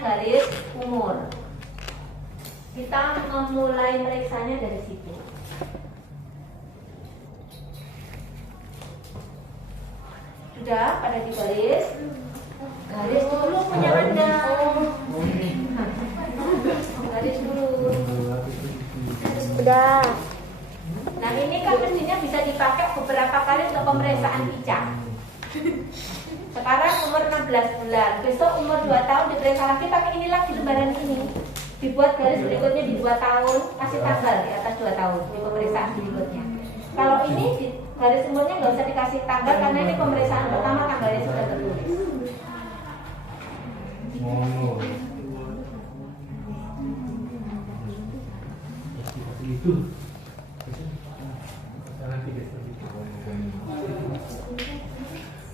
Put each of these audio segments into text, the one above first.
garis umur. Kita memulai meriksanya dari situ. Sudah pada di garis? Garis dulu punya Anda. Garis dulu. Udah. Nah ini kan mestinya bisa dipakai beberapa kali untuk pemeriksaan pijak. Sekarang umur 16 bulan, besok umur 2 tahun diperiksa lagi pakai ini lagi lembaran ini. Dibuat garis berikutnya di 2 tahun, kasih tanggal di atas 2 tahun di pemeriksaan berikutnya. Kalau ini di garis umurnya nggak usah dikasih tanggal karena ini pemeriksaan pertama tanggalnya sudah tertulis. Itu.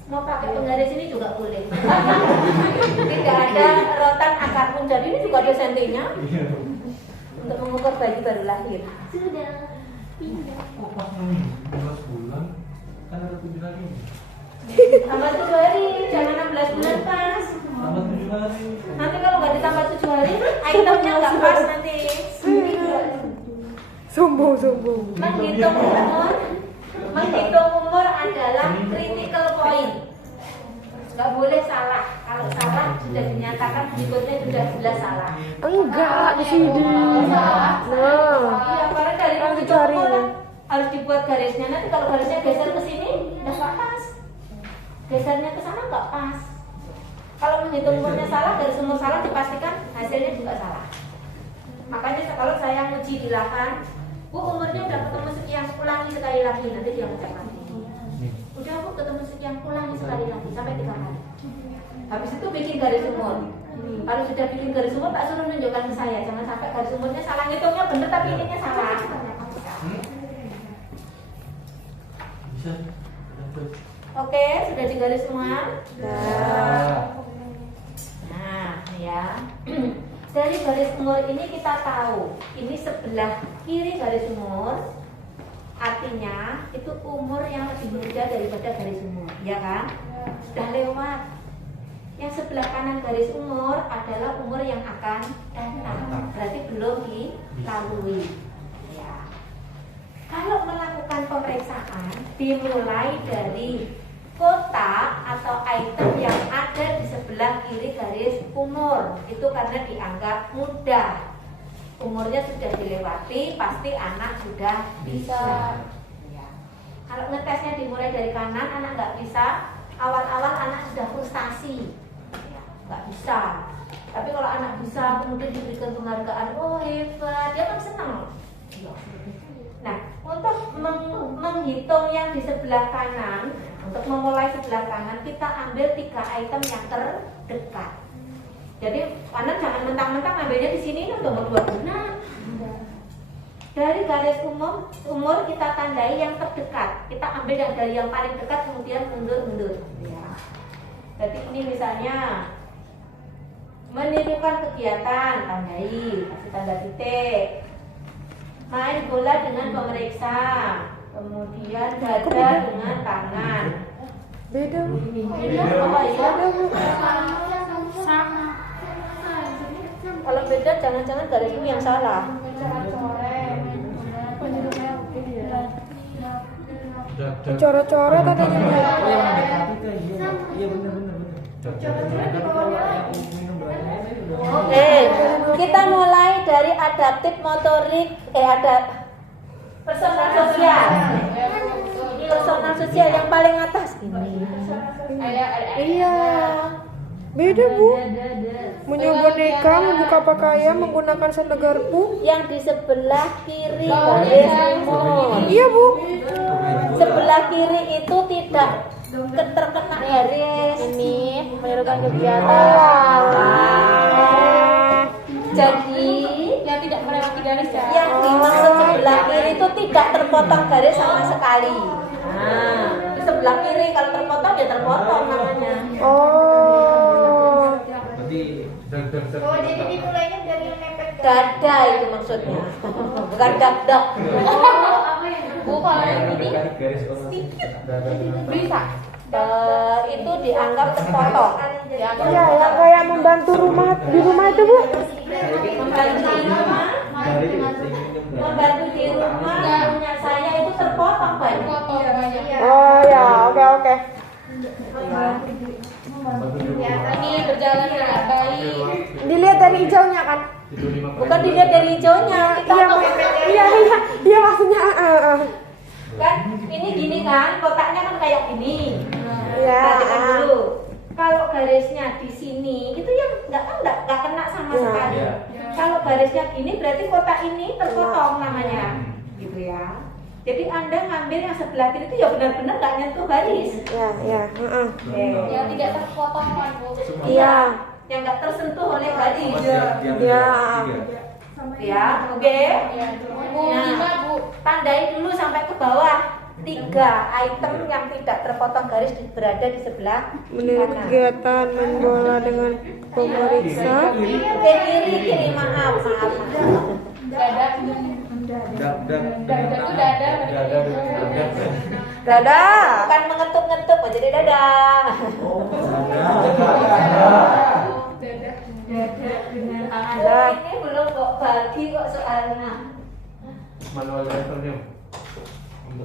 Mau pakai penggaris ini juga boleh. Tidak ada rotan akar pun, jadi ini juga ada sentinya untuk mengukur bayi baru lahir. Sudah. Oh, pas 16 bulan kan ada 7 hari. Tambah 7 hari, jangan 16 bulan pas. Tambah 7 hari. Nanti kalau nggak ditambah 7 hari, itemnya nggak pas nanti. Sombong. Menghitung umur adalah critical point. Nggak boleh salah. Kalau salah sudah dinyatakan berikutnya sudah jelas salah. Enggak di sini. Nah. Iya, karena dari Kan menghitung dicari. umur harus dibuat garisnya. Nanti kalau garisnya geser ke sini, nggak pas. Gesernya ke sana nggak pas. Kalau menghitung umurnya salah, garis umur salah, dipastikan hasilnya juga salah. Makanya kalau saya nguji di lahan, Bu umurnya udah ketemu sekian, ulangi sekali lagi, nanti dia ngecek lagi. Udah Bu ketemu sekian, ulangi sekali lagi sampai 3 kali. Habis itu bikin garis umur. Kalau sudah bikin garis umur, tak suruh nunjukkan ke saya. Jangan sampai garis umurnya salah, ngitungnya bener tapi ininya salah. Bisa. Oke, sudah digaris semua. Nah. Nah, ya. Dari garis umur ini kita tahu, ini sebelah kiri garis umur, artinya itu umur yang lebih muda daripada garis umur, ya kan? Sudah lewat. Yang sebelah kanan garis umur adalah umur yang akan datang, berarti belum dilalui. Ya. Kalau melakukan pemeriksaan, dimulai dari kotak atau item yang ada di sebelah kiri garis umur, itu karena dianggap mudah. Umurnya sudah dilewati, pasti anak sudah bisa. Ya. Kalau ngetesnya dimulai dari kanan, anak nggak bisa. Awal-awal anak sudah frustasi, ya, nggak bisa. Tapi kalau anak bisa, kemudian diberikan penghargaan, oh hebat, dia kan senang. Ya. Nah, untuk menghitung yang di sebelah kanan, untuk memulai sebelah kanan, kita ambil 3 item yang terdekat. Jadi kanan jangan mentang-mentang ambilnya di sini untuk nomor 2 bulan. Dari garis umur kita tandai yang terdekat. Kita ambil yang dari yang paling dekat kemudian mundur-mundur. Ya. Jadi ini misalnya menirukan kegiatan, tandai, kasih tanda titik. Main bola dengan pemeriksa, kemudian dada dengan tangan. Beda. Beda apa ya? Sama. Kalau beda jangan-jangan garis ini yang salah. Coret-coret ada juga. Iya benar. Oke, kita mulai dari adaptif motorik, ada personal sosial. Ini personal sosial yang paling atas ini. Iya. Beda, Bu. Mencoba boneka, membuka pakaian menggunakan sendal garpu. Yang di sebelah kiri garis umur. Iya, Bu. Sebelah kiri itu tidak terkena garis. Ini menirukan kegiatan. Jadi Yang tidak melewati garis ya. yang dimaksud sebelah kiri itu tidak terpotong garis sama sekali. Nah, di sebelah kiri kalau terpotong ya terpotong namanya. Oh. Berarti Oh, jadi dimulainya dari yang mepet ke Dada itu maksudnya, bukan dak-dak. Bu, kalau yang ini garis bisa. itu dianggap terpotong. Iya, yang kayak membantu rumah di rumah itu, Bu. Membantu di rumah, punya saya itu terpotong banyak. Oh ya, oke. Ini berjalan dengan baik. Dilihat dari hijaunya kan? Bukan dilihat dari hijaunya. Iya maksudnya. Kan ini gini kan, kotaknya kan kayak gini. Iya. Perhatikan dulu. Kalau garisnya di sini itu yang nggak kena sama Ya. sekali. Kalau garisnya gini berarti kotak ini terpotong namanya, gitu ya. Jadi Anda ngambil yang sebelah kiri itu ya benar-benar nggak nyentuh garis. Iya. Oke. Yang tidak terpotong kan, Bu. Iya, yang nggak tersentuh oleh garis. Iya. Ya, oke. Bu, lima, Bu. Tandai dulu sampai ke bawah. 3 item yang tidak terpotong garis berada di sebelah Menurut kanan. kegiatan main bola dengan pemeriksa. Kiri, maaf. Dada. Dada itu dada. Dada. Bukan mengetuk-ngetuk, oh, jadi dada. Oh, ini belum kok bagi kok soalnya. Manual drivernya.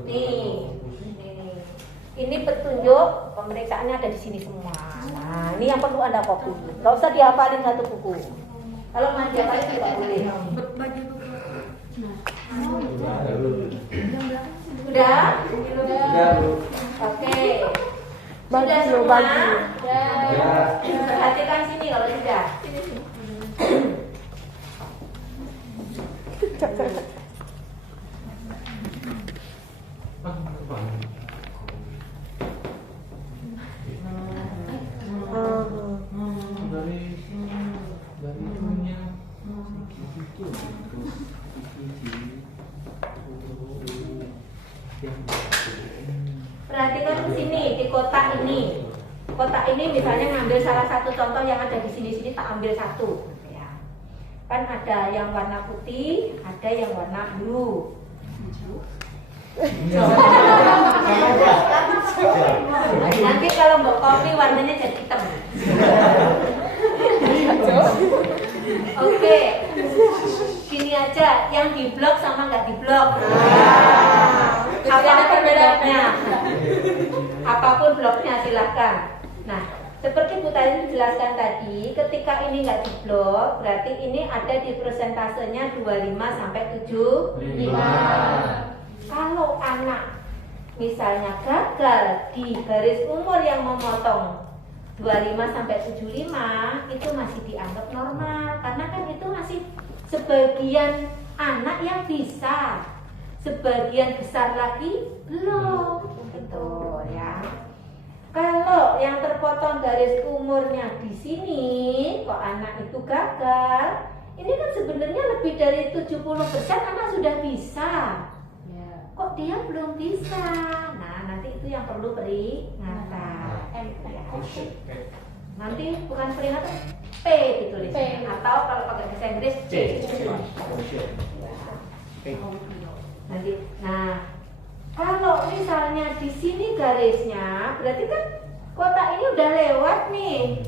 Nih. Ini petunjuk pemeriksaannya ada di sini semua. Nah, ini yang perlu Anda copy. Nggak usah dihafalin satu buku. Kalau mau dihafalin tidak boleh. Sudah? Oke. Sudah semua? Perhatikan sini kalau sudah. Dari itunya. Perhatikan di sini di kotak ini. Kotak ini misalnya ngambil salah satu contoh yang ada di sini tak ambil satu. Ya. Kan ada yang warna putih, ada yang warna biru. Nanti kalau mbok kopi warnanya jadi hitam. Oke, gini aja, yang di blok sama nggak di blok. Apapun bloknya, apapun bloknya silahkan. Nah, seperti Bu Tari jelaskan tadi, ketika ini nggak di blok, berarti ini ada di persentasenya 25 sampai 75. Kalau anak misalnya gagal di garis umur yang memotong 25 sampai 75, itu masih dianggap normal karena kan itu masih sebagian anak yang bisa, sebagian besar lagi belum, gitu ya. Kalau yang terpotong garis umurnya di sini, kok anak itu gagal, ini kan sebenarnya lebih dari 70% anak sudah bisa. Kok dia belum bisa? Nah, nanti itu yang perlu peringatan. Nanti bukan peringatan, P ditulisnya. Atau kalau pakai bahasa Inggris C. Nanti, nah, kalau misalnya di sini garisnya, berarti kan kotak ini udah lewat nih.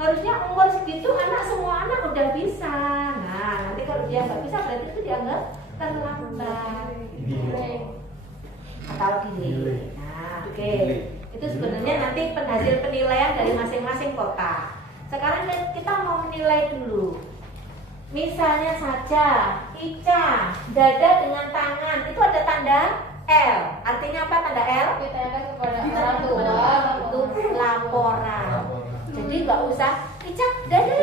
Harusnya umur segitu semua anak udah bisa. Nah, nanti kalau dia nggak bisa, berarti itu dianggap terlambat. Atau delay. Nah, oke. Itu sebenarnya nanti hasil penilaian dari masing-masing kota. Sekarang kita mau menilai dulu. Misalnya saja Ica dada dengan tangan itu ada tanda L. Artinya apa tanda L? Ditanyakan kepada orang tua. Itu laporan. Jadi nggak usah Ica dada.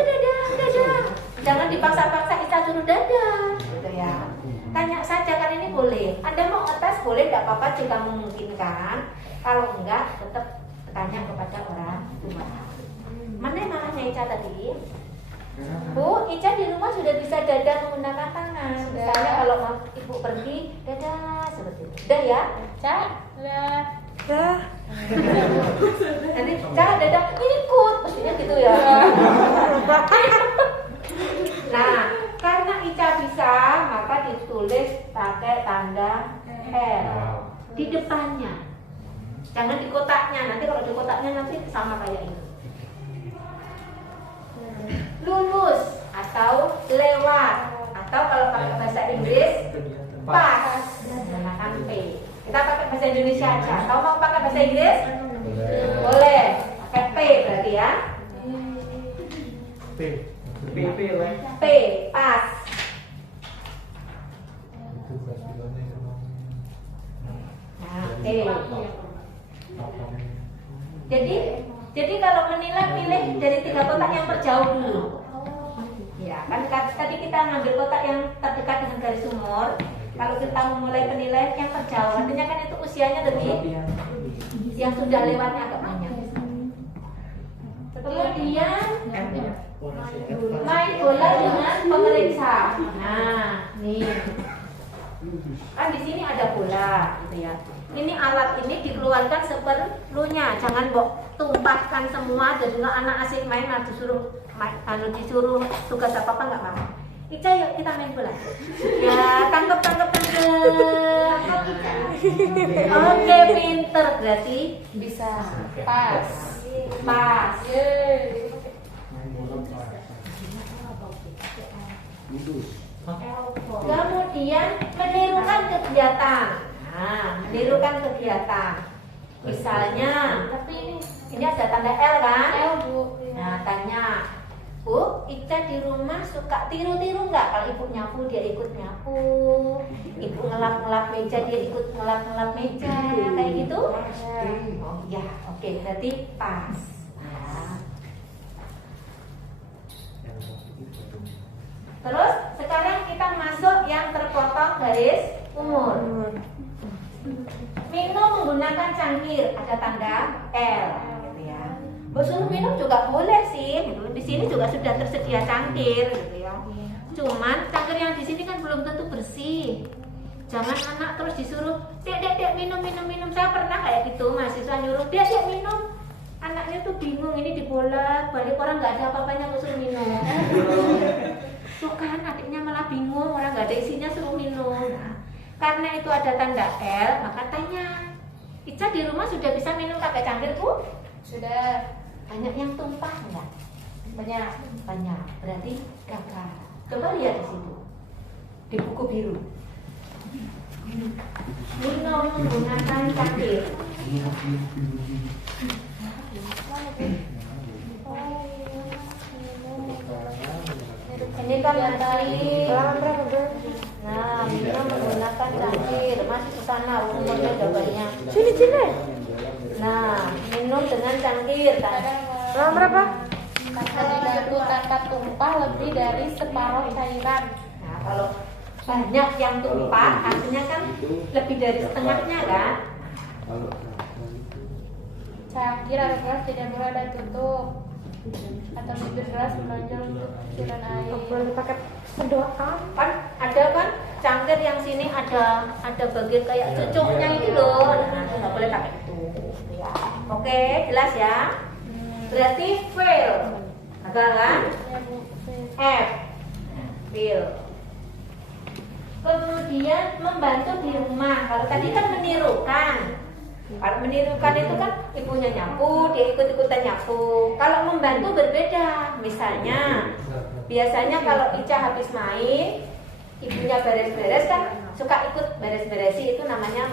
Jangan dipaksa-paksa Ica suruh dada, gitu ya. Tanya saja kan ini boleh. Anda mau ngetes boleh, nggak apa-apa jika memungkinkan. Kalau enggak, tetap tanya kepada orang tua. Mana mamanya Ica tadi? Bu, Ica di rumah sudah bisa dada menggunakan tangan. Misalnya kalau mau ibu pergi, dada seperti itu. Udah ya? Cak, udah. Nanti Ica dada ikut, mestinya gitu ya. Nah, karena Ica bisa, maka ditulis pakai tanda L di depannya. Jangan di kotaknya, nanti kalau di kotaknya nanti sama kayak ini. Lulus atau lewat, atau kalau pakai bahasa Inggris pas menggunakan P. Kita pakai bahasa Indonesia aja. Kalau mau pakai bahasa Inggris boleh pakai P berarti ya. P. P pas. Nah, P. Jadi kalau menilai pilih dari 3 kotak yang terjauh dulu. Ya, kan tadi kita ngambil kotak yang terdekat dengan garis umur. Kalau kita memulai penilaian yang terjauh, artinya kan itu usianya lebih, yang sudah lewatnya agak banyak. Kemudian main bola dengan pemeriksa. Nah, nih kan di sini ada bola, gitu ya. Ini alat ini dikeluarkan seperlunya, jangan tumpahkan semua. Jadi anak asik main, disuruh tugas apa nggak mau. Ica, yuk kita main bola. Ya, tangkap. Oke, pinter berarti Bisa. Pas. pas. Kemudian menirukan kegiatan. Nah, menirukan kegiatan. Misalnya, tapi ini ada tanda L kan? L, Bu. Nah, tanya, Bu, Ica di rumah suka tiru-tiru nggak? Kalau ibu nyapu, dia ikut nyapu. Ibu ngelap-ngelap meja, dia ikut ngelap-ngelap meja. Kayak gitu? Oh ya, oke, berarti pas. Nah. Terus sekarang kita masuk yang terpotong garis umur. Minum menggunakan cangkir, ada tanda L, gitu ya. Suruh minum juga boleh sih, gitu. Di sini juga sudah tersedia cangkir, gitu ya. Cuman cangkir yang di sini kan belum tentu bersih. Jangan anak terus disuruh, dek minum. Saya pernah kayak gitu, mahasiswa nyuruh, dek minum. Anaknya tuh bingung, ini dibolak-balik, orang nggak ada apa-apanya kok suruh minum. Tuh kan adiknya malah bingung, orang nggak ada isinya suruh minum. Nah, karena itu ada tanda L, maka tanya, Ica di rumah sudah bisa minum pakai cangkir, Bu? Sudah. Banyak yang tumpah enggak? Banyak. Banyak, berarti gagal. Coba lihat di situ, di buku biru. Minum menggunakan cangkir. Ini kan masih. Nah, minum menggunakan cangkir, masih ke sana umurnya udah banyak. Sini. Nah, minum dengan cangkir. Halaman berapa? Kata dibantu tanpa tumpah lebih dari separuh cairan. Nah, kalau banyak yang tumpah, artinya kan lebih dari setengahnya kan? Cangkir atau gelas tidak boleh ada tutup. Atau bibir gelas menonjol untuk cairan air. Boleh pakai sedotan. Kan ada kan cangkir yang sini ada bagian kayak cucuknya ini loh. Nah, itu nggak boleh pakai itu. Ya. Oke, jelas ya. Berarti fail. Gagal kan? Ya, Bu. F. Fail. Kemudian membantu di rumah. Kalau tadi kan menirukan. Kalau menirukan itu kan ibunya nyapu, dia ikut-ikutan nyapu. Kalau membantu berbeda. Misalnya, biasanya kalau Ica habis main, ibunya beres-beres kan suka ikut beres-beresi, itu namanya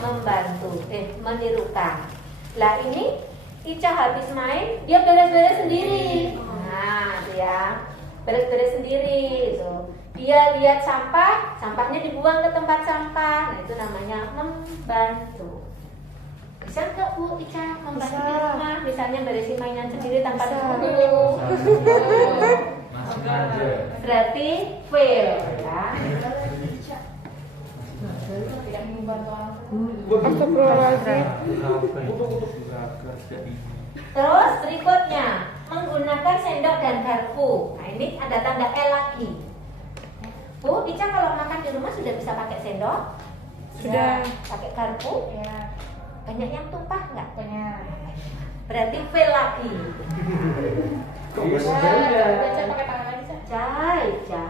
membantu, menirukan. Lah ini Ica habis main, dia beres-beres sendiri. Nah, dia beres-beres sendiri itu. Dia lihat sampah, sampahnya dibuang ke tempat sampah. Nah, itu namanya membantu. Bisa nggak Bu Ica membantu di rumah? Misalnya beresin mainan sendiri tanpa disuruh. Berarti fail ya. Tidak membantu orang. Astagfirullahaladzim. Terus berikutnya menggunakan sendok dan garpu. Nah ini ada tanda L lagi. Bu Ica kalau makan di rumah sudah bisa pakai sendok? Sudah. Pakai garpu? Ya, Banyak yang tumpah nggak? banyak. Berarti fail lagi. Baca pakai tangan lagi, Cak. Ica.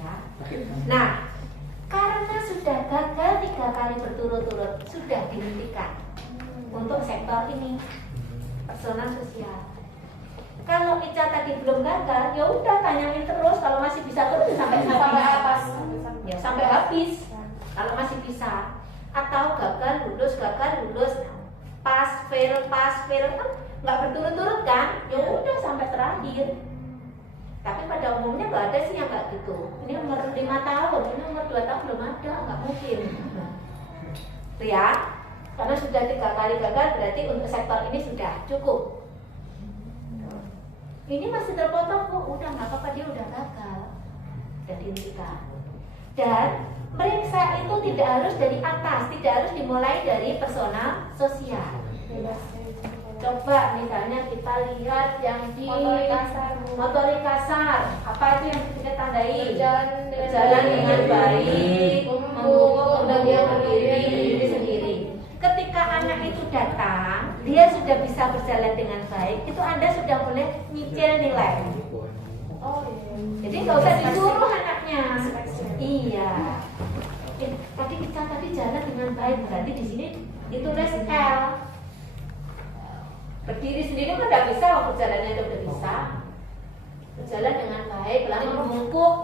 Ya. Nah, karena sudah gagal 3 kali kali berturut-turut sudah dihentikan untuk sektor ini personal sosial. Kalau Ica tadi belum gagal, ya udah tanyain terus. Kalau masih bisa terus sampai atas. ya sampai habis. Kalau masih bisa, atau gagal lulus, pas fail kan nggak berturut-turut kan? Ya udah sampai terakhir. Tapi pada umumnya nggak ada sih yang nggak gitu. Ini umur 5 tahun, ini umur 2 tahun belum ada, nggak mungkin. Tuh ya, karena sudah 3 kali gagal berarti untuk sektor ini sudah cukup. Ini masih terpotong kok, udah nggak apa-apa, dia udah gagal. Jadi dihentikan. Dan periksa itu tidak harus dari atas, tidak harus dimulai dari personal sosial. Coba misalnya kita lihat yang di motorik kasar, apa itu yang kita tandai? Berjalan dengan baik, membungkuk, kemudian berdiri sendiri. Ketika anak itu datang, dia sudah bisa berjalan dengan baik, itu Anda sudah boleh nyicil nilai. Oh iya. Jadi nggak usah disuruh anaknya. Iya. Tadi kita jalan dengan baik, berarti di sini ditulis L. Berdiri sendiri kan nggak bisa, waktu jalannya udah bisa. Berjalan dengan baik, lalu membungkuk,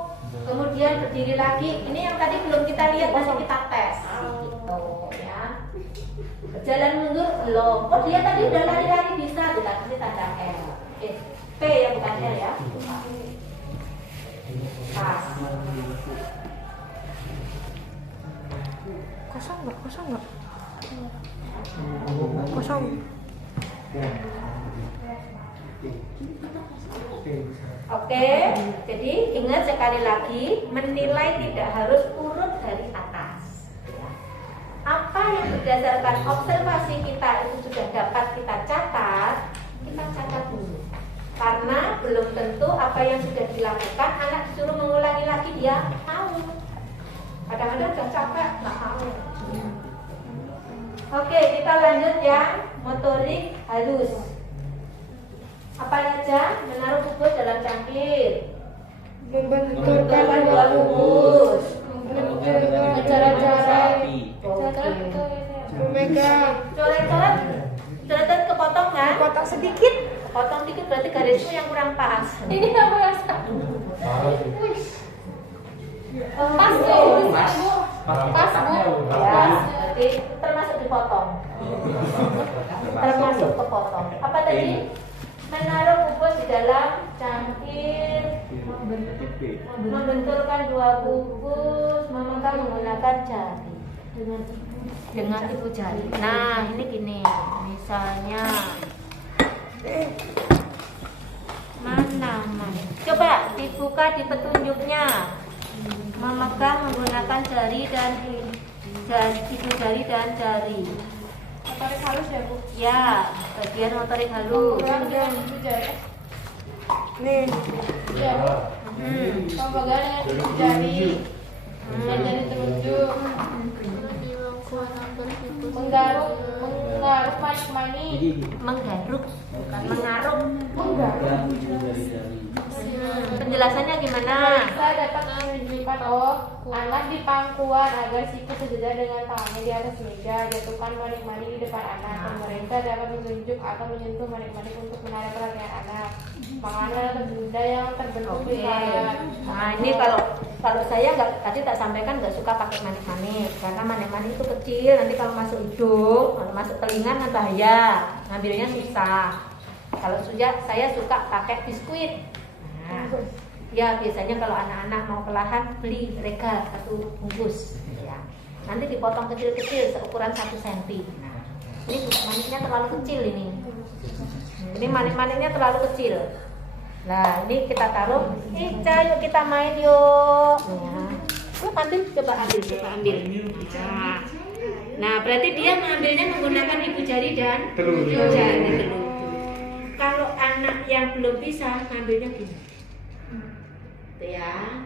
kemudian berdiri lagi. Ini yang tadi belum kita lihat, masih kita tes. Gitu ya. Berjalan mundur belum. Oh dia tadi udah lari-lari bisa, kita kasih tanda L. P ya, bukan L ya. Pas. Kosong nggak? Kosong. Oke, jadi ingat sekali lagi, menilai tidak harus urut dari atas. Apa yang berdasarkan observasi kita itu sudah dapat kita catat dulu. Karena belum tentu apa yang sudah dilakukan anak disuruh mengulangi lagi dia tahu. Kadang-kadang udah capek nggak tahu. Oke, kita lanjut yang motorik halus. Apa aja? Menaruh kubus dalam cangkir, Membenturkan dua kubus, Cara-cara memegang. coret-coret kepotong kan? Potong sedikit. Potong dikit berarti garismu yang kurang pas. Ini apa ya? Pas Bu. Pas Bu. Ya, berarti termasuk dipotong. Termasuk kepotong. Apa tadi? Menaruh kubus di dalam cangkir, membenturkan 2 kubus, memegang menggunakan jari dengan ibu jari. Nah, ini gini, misalnya mana? Coba dibuka di petunjuknya. Memegang menggunakan jari dan ibu jari dan jari. Motorik halus ya Bu. Ya, bagian motorik halus. Nih. Iya Bu. Pembagian dengan ibu jari dan jari telunjuk. Menggaruk manik-manik. Menggaruk, bukan mengaruk. Penjelasannya gimana? Saya dapat menunjukkan anak di pangkuan agar siku sejajar dengan tangannya di atas meja. Jatuhkan manik-manik di depan anak. Pemerintah dapat menunjuk atau menyentuh manik-manik untuk menarik perhatian anak. Panganan atau benda yang terbentuk di tangan. Nah ini kalau saya tadi tak sampaikan nggak suka pakai manik-manik karena manik-manik itu kecil, nanti kalau masuk hidung, kalau masuk telinga kan bahaya, ngambilnya susah. Kalau saya suka pakai biskuit. Nah, ya biasanya kalau anak-anak mau perlahan beli regal 1 bungkus. Ya. Nanti dipotong kecil-kecil seukuran 1 cm. Nah, ini maniknya terlalu kecil ini. Ini manik-maniknya terlalu kecil. Nah, ini kita taruh. Ica, yuk kita main yuk. Ya. Coba ambil. Nah, berarti dia mengambilnya menggunakan ibu jari dan telunjuk. Kalau anak yang belum bisa ngambilnya gini. Tuh ya.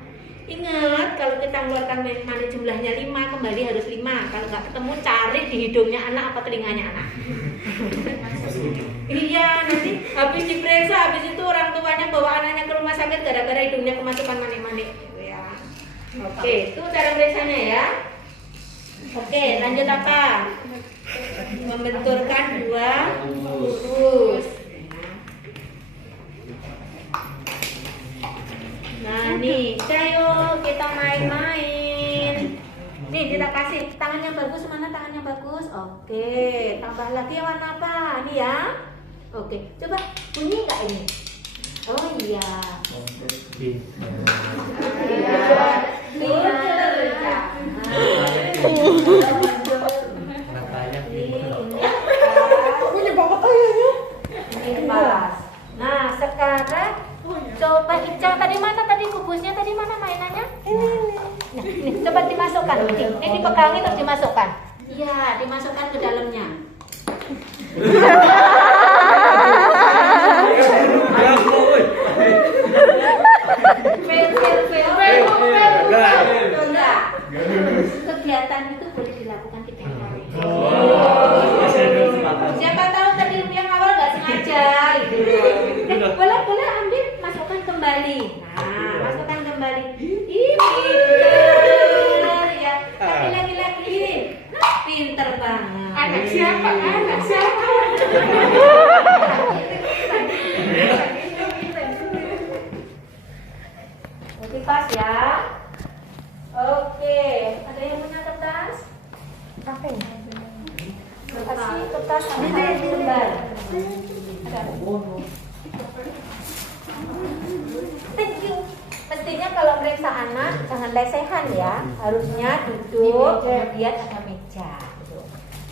Ingat kalau kita mengeluarkan manik jumlahnya 5, kembali harus 5. Kalau nggak ketemu cari di hidungnya anak apa telinganya anak. Iya, nanti habis diperiksa, habis itu orang tuanya bawa anaknya ke rumah sakit gara-gara hidungnya kemasukan manik-manik. Ya. Oke, itu cara periksanya ya. Oke, lanjut apa? Membenturkan dua lurus. Nah nih, ayo kita main-main. Nih kita kasih tangan yang bagus, mana tangan yang bagus? Oke, tambah lagi yang warna apa? Ini ya. Oke, coba bunyi nggak ini? Oh iya. Punya banget ayahnya. Ini pas. Nah sekarang coba Ica, tadi mana tadi kubusnya, tadi mana mainannya? Ini coba dimasukkan. Ini dipegangin terus dimasukkan. Iya, dimasukkan ke dalamnya. Enggak. Kegiatan itu boleh dilakukan di tempat. Siapa tahu tadi yang awal nggak sengaja gitu. Boleh ambil, masukkan kembali. Nah, masukkan kembali. Ih, pinter ya. Tapi lagi-lagi pinter banget. Anak siapa? Anak siapa? Oke, pas ya. Oke, ada yang punya kertas? Apa ini? Kasih kertas sama lembar. Thank you. Mestinya kalau meriksa anak jangan lesehan ya, harusnya duduk kemudian ada meja. Gitu.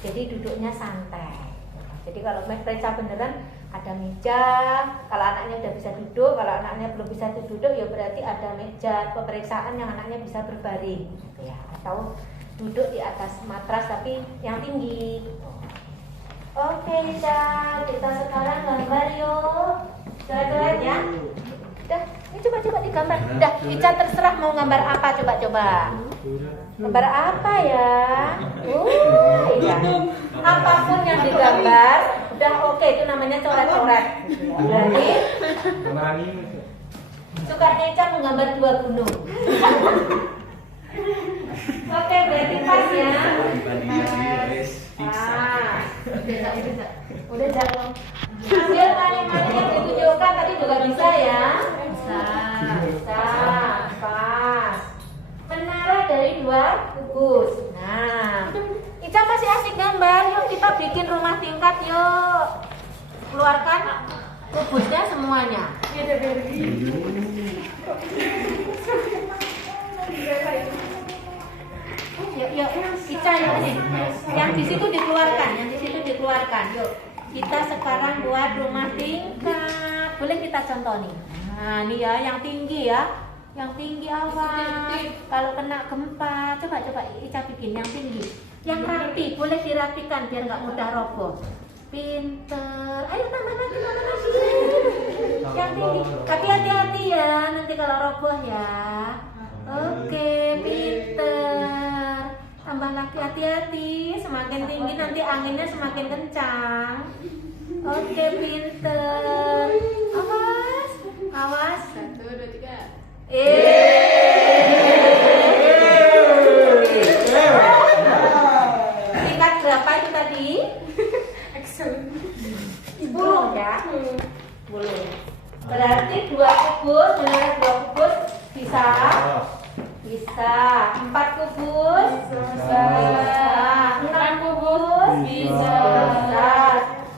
Jadi duduknya santai. Jadi kalau meriksa beneran ada meja, kalau anaknya udah bisa duduk, kalau anaknya belum bisa duduk ya berarti ada meja pemeriksaan yang anaknya bisa berbaring, ya, atau duduk di atas matras tapi yang tinggi. Oke, Ica, kita sekarang gambar yuk. Coret-coret ya. Udah, ini coba digambar. Udah, Ica terserah mau gambar apa, coba. Gambar apa ya? Iya. Apapun yang digambar, udah oke, itu namanya coret-coret. Berarti sukanya Ica menggambar dua gunung. Oke, berarti pas ya. Udah jalan. Hasil maling-maling yang ditunjukkan tadi juga bisa ya. Bisa. Pas. Menara dari dua kubus. Nah, Ica masih asik gambar. Yuk kita bikin rumah tingkat yuk. Keluarkan kubusnya semuanya. Yuk, Ica yuk nih. Yang di situ dikeluarkan. Yuk, kita sekarang buat rumah tingkat. Boleh kita contoh nih. Nah, ini ya yang tinggi ya. Yang tinggi awas. Kalau kena gempa, coba Ica bikin yang tinggi. Yang rapi, boleh dirapikan biar nggak mudah roboh. Pinter. Ayo tambah lagi. Yang tinggi. Tapi hati-hati ya, nanti kalau roboh ya. Oke, pinter. Tambah lagi, hati-hati. Semakin tinggi nanti anginnya semakin kencang. Oke, pinter. Awas. 1, 2, 3. Tingkat berapa itu tadi? Excellent. 10 ya? 10. Berarti 2 kubus, menara 2 kubus bisa? Bisa. 4 kubus? Bisa. 6 kubus? Bisa.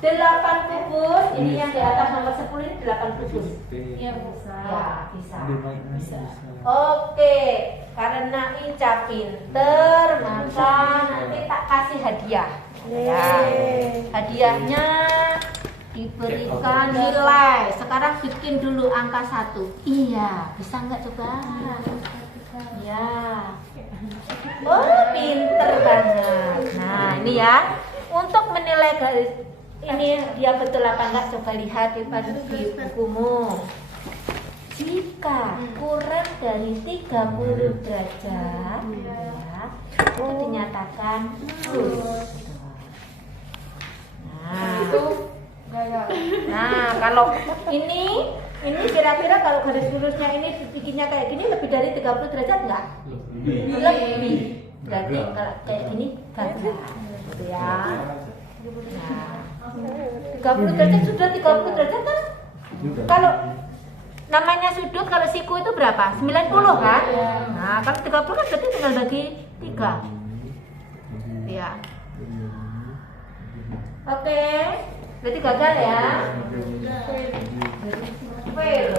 8 kubus, ini yang di atas nomor 10 ini 8 kubus. Iya, bisa. Ya, bisa. Oke, karena Ica pinter, maka nanti tak kasih hadiah. Ya. Hadiahnya diberikan nilai. Sekarang bikin dulu angka 1. Iya, bisa nggak coba? Ya. Oh, pinter banget. Nah, ini ya. Untuk menilai garis ini dia betul apa enggak, coba lihat di bukumu. Jika kurang dari 30 derajat ya, itu dinyatakan lurus. Nah, kalau ini kira-kira kalau garis lurusnya ini bikinnya kayak gini lebih dari 30 derajat enggak? Lebih. Berarti kalau kayak gini gagal. Gitu ya. Nah, 30 derajat sudah 30 derajat kan? Kalau namanya sudut kalau siku itu berapa? 90 kan? Nah, kalau 30 kan berarti tinggal bagi 3. Ya. Oke. Berarti gagal ya. Fail.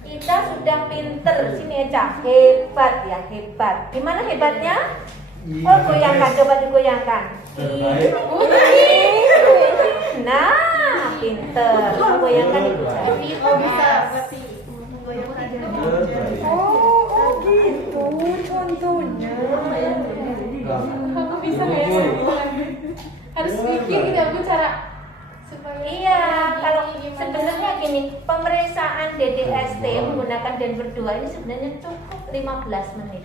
Kita sudah pinter sini Eca. Hebat ya, hebat. Gimana hebatnya? Oh, goyangkan, coba digoyangkan. Nah, pinter. Goyangkan ibu saya. Oh bisa berarti menggoyangkan. Oh gitu contohnya. Bisa nggak ya? Harus mikir tidak Bu cara supaya Iya, kalau gimana? sebenarnya gini, pemeriksaan DDST menggunakan dan berdua ini sebenarnya cukup 15 menit.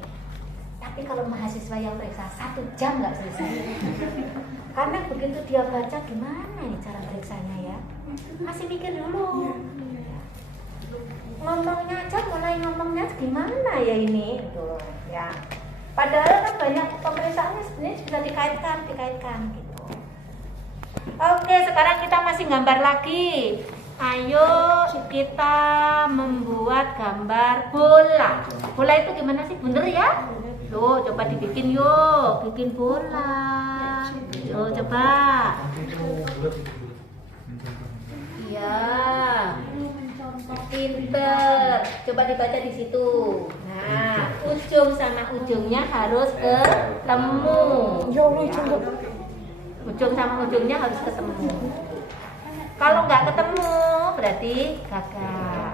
Tapi kalau mahasiswa yang periksa 1 jam nggak selesai. Karena begitu dia baca gimana nih cara periksanya ya, masih mikir dulu. Ngomongnya aja, mulai ngomongnya gimana ya ini, gitu ya. Padahal kan banyak pemeriksaannya sebenarnya sudah dikaitkan gitu. Oke, sekarang kita masih gambar lagi. Ayo kita membuat gambar bola. Bola itu gimana sih? Bener ya? Tuh, coba dibikin yuk. Bikin bola. Yuk, coba. Iya. Pinter. Coba dibaca di situ. Nah, ujung sama ujungnya harus ketemu. Ya Allah, coba. Ujung sama ujungnya harus ketemu. Kalau nggak ketemu, berarti gagal.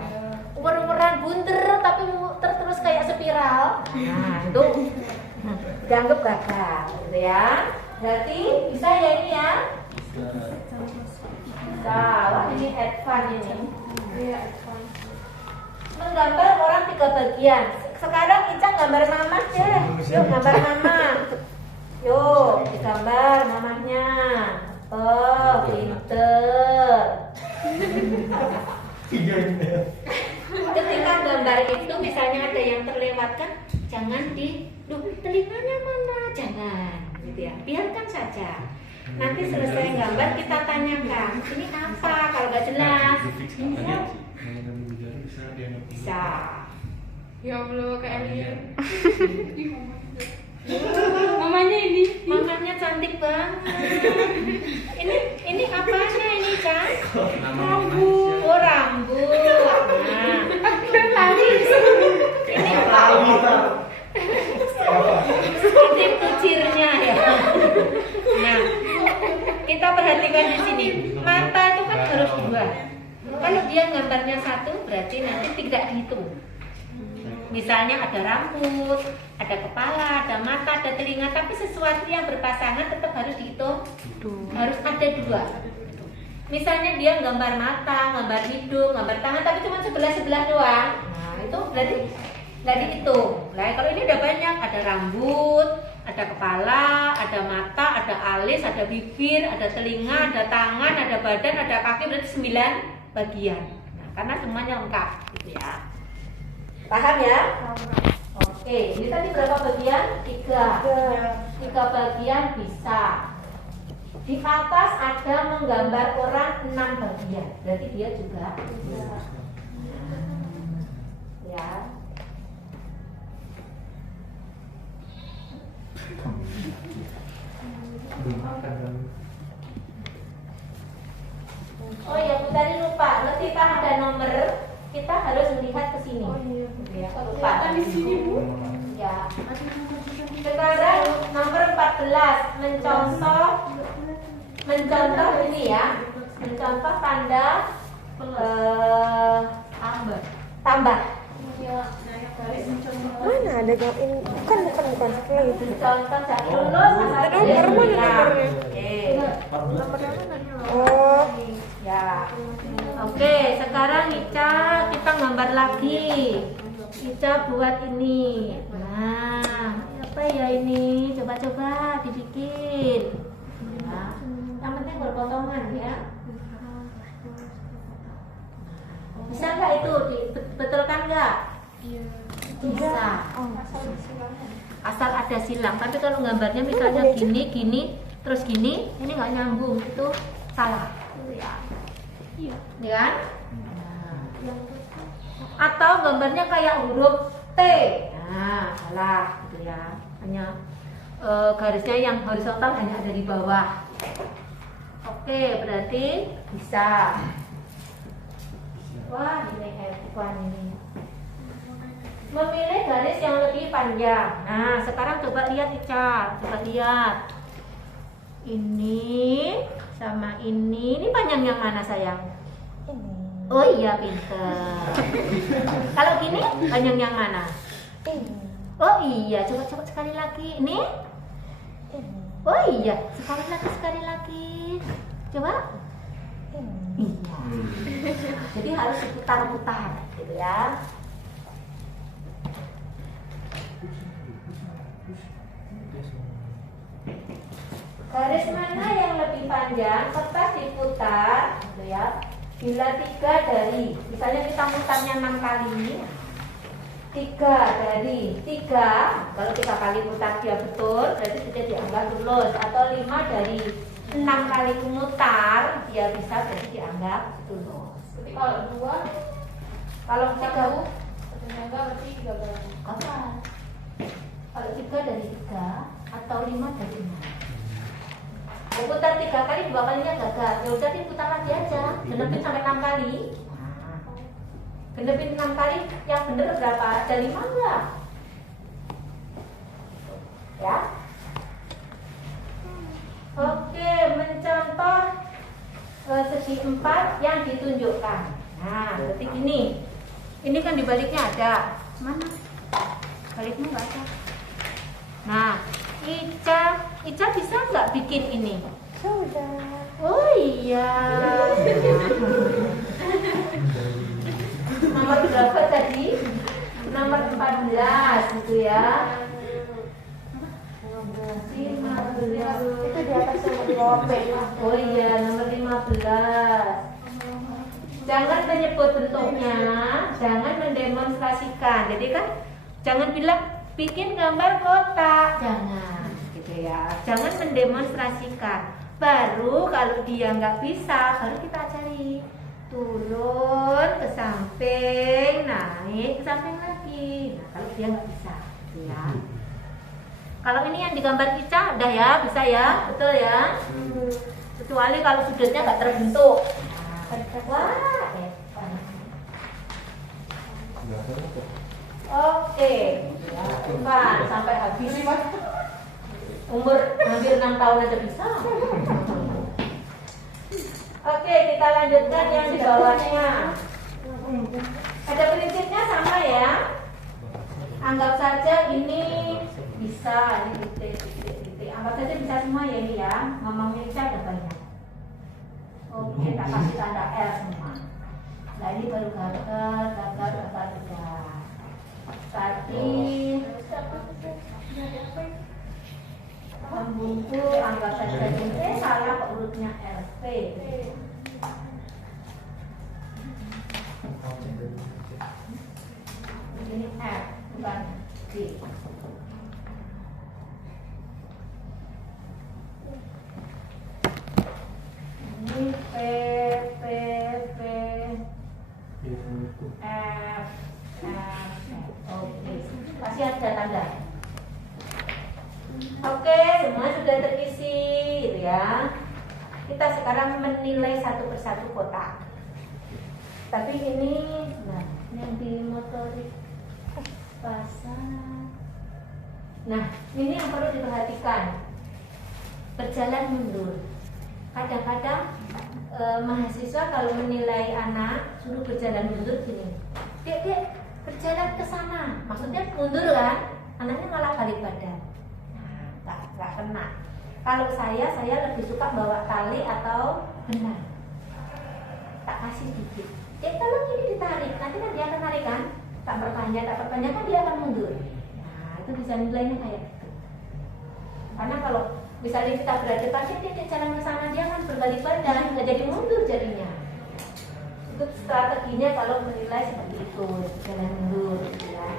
Umur-umuran bunter tapi terus kayak spiral. Nah, itu dianggap gagal, gitu ya. Berarti bisa ya ini ya? Bisa. Wah, ini advance ini. Menggambar orang 3 bagian. Sekarang Ica gambar mama deh. Yuk gambar mama. Yuk digambar mamahnya. Oh, pinter. Ketika gambar itu misalnya ada yang terlewatkan, jangan telinganya mana, jangan, gitu ya. Biarkan saja. Nanti selesai gambar kita tanyakan, ini apa? Kalau nggak jelas, bisa. Ya Allah kayak alien. Mamanya ini. Mamanya cantik banget. Ini apanya ini kan? Rambut. Oh, rambut. Nah, ini seperti kucirnya ya. Nah, kita perhatikan di sini. Mata itu kan harus 2. Kalau dia gambarnya 1, berarti nanti tidak dihitung. Misalnya ada rambut, ada kepala, ada mata, ada telinga, tapi sesuatu yang berpasangan tetap harus dihitung. Harus ada 2. Misalnya dia gambar mata, gambar hidung, gambar tangan, tapi cuma sebelah doang. Nah, itu berarti nggak dihitung. Nah, kalau ini udah banyak, ada rambut, ada kepala, ada mata, ada alis, ada bibir, ada telinga, ada tangan, ada badan, ada kaki, berarti 9 bagian. Nah, karena semuanya lengkap, gitu ya. Paham ya? Oke, ini tadi berapa bagian? 3 bagian bisa. Di atas ada menggambar orang 6 bagian, berarti dia juga bisa. Ya. Oh ya, Bu tadi lupa. Ketika ada nomor, kita harus melihat ke sini. Ya, lupa. Di sini Bu. Ya. Sekarang nomor 14 mencontoh ini ya. Mencontoh tanda tambah. Mana ada gak ini? Bukan setelah itu. Contoh dari lulus sama Nomor mana nomornya? Oke. Oh, Ya. Oke, sekarang Ica kita gambar lagi. Ica buat ini. Nah, apa ya ini? Coba-coba dibikin. Ya. Yang penting berpotongan ya. Bisa nggak itu? Betulkan nggak? Iya. Bisa. Oh. Asal ada silang. Tapi kalau gambarnya misalnya gini, terus gini, ini nggak nyambung, itu salah. Iya. Ya kan? Atau gambarnya kayak huruf T. Nah, salah gitu ya. Hanya garisnya yang horizontal hanya ada di bawah. Oke, berarti bisa. Wah, ini F1 ini. Memilih garis yang lebih panjang. Nah, sekarang coba lihat Ica, coba lihat. Ini sama ini panjang yang mana sayang? Ini. Oh iya, pinter. Kalau gini panjang yang mana? Ini. Oh iya, coba sekali lagi. Ini? Ini. Oh iya, sekali lagi. Coba. Ini. Iya. Jadi harus diputar-putar, gitu ya. Garis mana yang lebih panjang kertas diputar, gitu ya. Bila 3 dari, misalnya kita mutarnya 6 kali, 3 dari 3, kalau 3 kali putar dia betul, berarti sudah dianggap lulus. Atau 5 dari 6 kali mutar, dia bisa berarti dianggap lulus. Tapi kalau 2, Kalau 3, satunya enggak berarti 3 berapa? kapan? Kalau 3 dari 3 atau 5 dari 6. Mau putar 3 kali, 2 kalinya gagal. Ya udah diputar lagi aja. Genepin sampai 6 kali. Genepin 6 kali, yang bener berapa? Ada 5 enggak? Ya. Oke, mencontoh segi 4 yang ditunjukkan. Nah, berarti gini. Ini kan di baliknya ada. Mana? Baliknya enggak ada. Nah, Ica bisa nggak bikin ini? Sudah. Oh iya. Nomor berapa tadi? Nomor 14 gitu ya. 15. Itu di atas sama di bawah P. Oh iya, nomor 15. Jangan menyebut bentuknya, jangan mendemonstrasikan. Jadi kan jangan bilang bikin gambar kotak, jangan gitu ya. Jangan mendemonstrasikan. Baru kalau dia nggak bisa, baru kita cari. Turun ke samping, naik ke samping lagi. Nah, kalau dia nggak bisa, gitu ya. Kalau ini yang digambar Ica, udah ya, bisa ya, betul ya. Kecuali kalau sudutnya nggak terbentuk. Wah, oke, bukan sampai habis. Umur hampir 6 tahun aja bisa. Oke, kita lanjutkan yang di bawahnya. Ada prinsipnya sama ya. Anggap saja ini bisa, ini titik. Anggap saja bisa semua ya ini ya. Ngomongnya Ica ada banyak. Oke, kita kasih tanda L semua. Nah ini baru gagal udah. Tadi membungku anggap saja ini salah kok urutnya LP. Ini F bukan G. Ini P, F, oke. Pasti ada tanda. Oke, semua sudah terisi, gitu ya. Kita sekarang menilai satu persatu kotak. Tapi ini, nah, yang di motorik pasar. Nah, ini yang perlu diperhatikan. Berjalan mundur. Kadang-kadang mahasiswa kalau menilai anak suruh berjalan mundur gini, dia berjalan ke sana, maksudnya mundur kan, anaknya malah balik badan. Nah, nggak kena. Kalau saya lebih suka bawa tali atau benang, tak kasih dikit. Kalau ini ditarik, nanti kan dia akan tarik kan, tak perpanjang kan dia akan mundur. Nah, itu bisa nilainya kayak gitu. Karena kalau misalnya kita berada pasti dia jalan ke sana, dia kan berbalik badan, nggak jadi mundur jadinya. Itu strateginya kalau menilai seperti itu, jalan mundur gitu ya.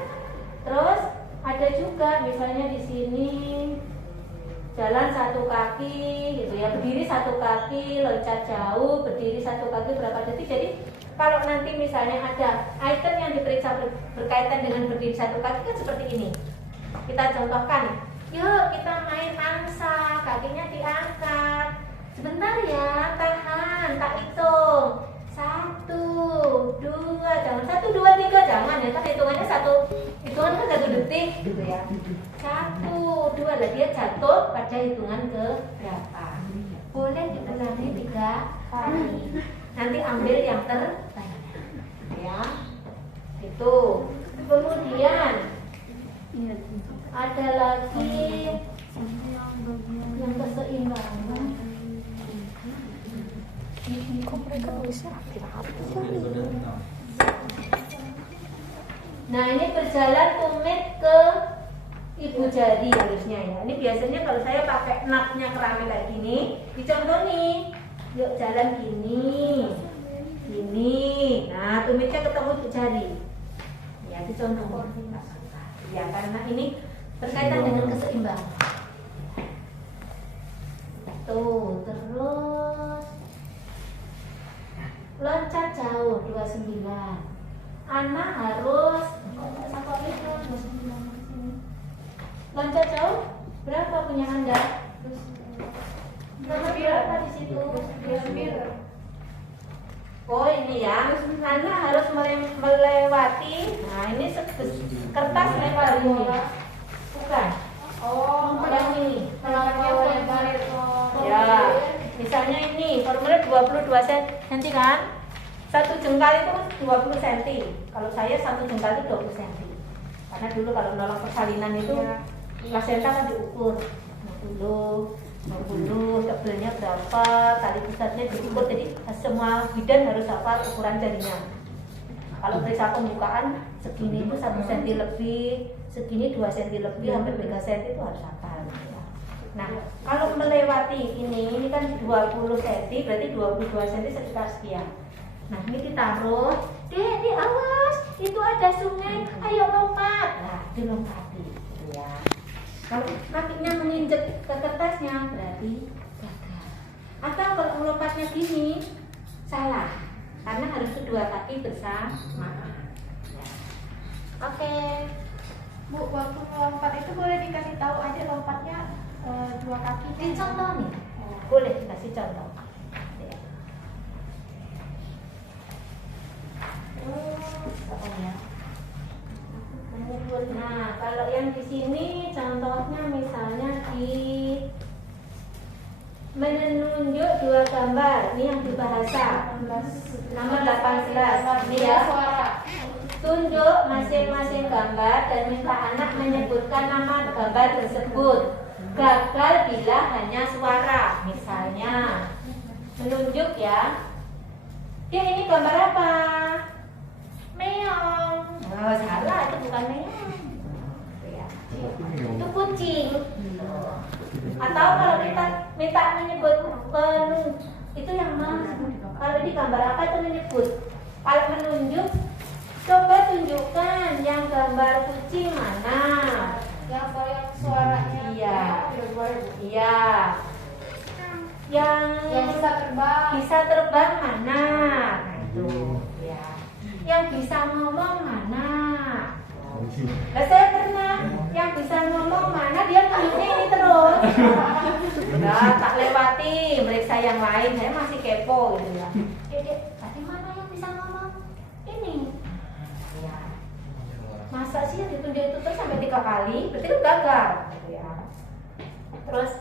juga misalnya di sini jalan 1 kaki gitu ya, berdiri 1 kaki, loncat jauh, berdiri 1 kaki berapa detik. Jadi kalau nanti misalnya ada item yang diperiksa berkaitan dengan berdiri 1 kaki kan seperti ini. Kita contohkan, yuk kita main angsa, kakinya diangkat. Sebentar ya, tahan, tak hitung. 1, 2, jangan 1, 2, 3, jangan ya, kan hitungannya hitungan kan 1 detik gitu ya. 1, 2, lah dia jatuh pada hitungan ke berapa. Boleh diulangi 3 kali. Nanti ambil yang terbanyak ya. Itu. Kemudian ada lagi yang keseimbangan. Kok mereka nulisnya rapi-rapi kali? Nah ini berjalan tumit ke ibu jari harusnya ya. Ini biasanya kalau saya pakai napnya keramik kayak gini, dicontoh nih. Yuk jalan gini, gini. Nah tumitnya ketemu ibu jari. Ya dicontoh. Ya karena ini berkaitan dengan keseimbangan. Tuh terus loncat jauh 29. Anak harus loncat jauh berapa punya Anda? Nomor berapa di situ? Oh ini ya, Anda harus melewati. Nah ini kertas lebar ini, bukan? Oh, Yang ini. lebar itu. Ya, misalnya ini formulir 22 cm kan? 1 jengkal itu 20 cm. Kalau saya 1 jengkal itu 20 cm. Karena dulu kalau menolong persalinan itu plasenta kan diukur 60, tebelnya berapa, tali pusatnya diukur. Jadi semua bidan harus hafal ukuran jarinya. Kalau periksa pembukaan segini itu 1 cm lebih, segini 2 cm lebih, hampir 3 cm itu harus hafal. Nah, kalau melewati ini kan 20 cm, berarti 22 cm sekitar sekian. Nah, ini ditaruh, Dek, awas, itu ada sungai, ayo lompat. Nah, dilompati gitu ya. Kalau kakinya menginjek ke kertasnya, berarti gagal. Atau kalau melompatnya gini, salah. Karena harus kedua kaki bersama. Ya. Oke. Bu, waktu melompat itu boleh dikasih tahu aja lompatnya 2 kaki. Contoh nih, boleh dikasih contoh. Ya. Nah, kalau yang di sini contohnya misalnya di menunjuk 2 gambar, ini yang di bahasa nomor 18 ini ya. Tunjuk masing-masing gambar dan minta anak menyebutkan nama gambar tersebut. Gagal bila hanya suara. Misalnya menunjuk ya. Dia ini gambar apa? Meong. Oh, salah, itu bukan meong. Ya. Itu kucing. Atau kalau kita minta menyebut itu yang mana? Kalau di gambar apa itu menyebut? Kalau menunjuk, coba tunjukkan yang gambar kucing mana? Yang suaranya. Iya. Iya. Yang bisa terbang. Bisa terbang mana? Nah, itu ya. Yang bisa ngomong mana? Nah, saya pernah yang bisa ngomong mana, dia tunjuknya ini terus. Nah, tak lewati, meriksa yang lain, saya masih kepo gitu ya. Tadi mana yang bisa ngomong? Ini. Ya. Masa sih yang ditunjuk itu terus sampai 3 kali, berarti itu gagal gitu ya. Terus